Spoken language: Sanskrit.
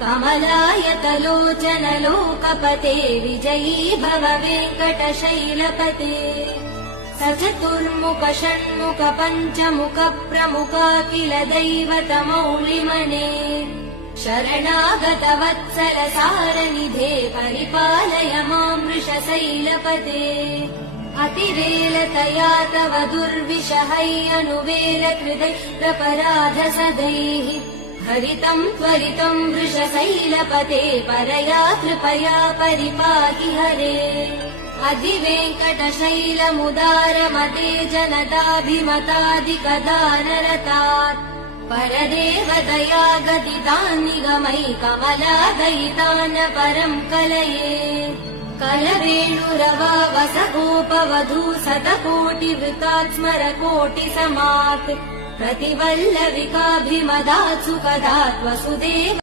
कमलायतलोचन लोकपते विजयी भव वेङ्कटशैलपते स चतुर्मुख षण्मुख पञ्चमुख प्रमुखाखिल दैवतमौलिमने शरणागत वत्सल सारनिधे परिपालय मां वृषशैलपते अतिवेलतया तव दुर्विषहैरनुवेल कृतैरपराध सदैः हरितं त्वरितं वृषशैलपते परया कृपया परिपाहि हरे अधिवेङ्कटशैलमुदारमते जनताभिमताधिकदानरतात् परदेवदया गदितान् निगमै कमलादयितान् परं कलये कलवेणुरवावसगोपवधू शतकोटिवृतात् स्मरकोटिसमात् प्रतिवल्लविकाभिमदात् सुखदात् वसुदेव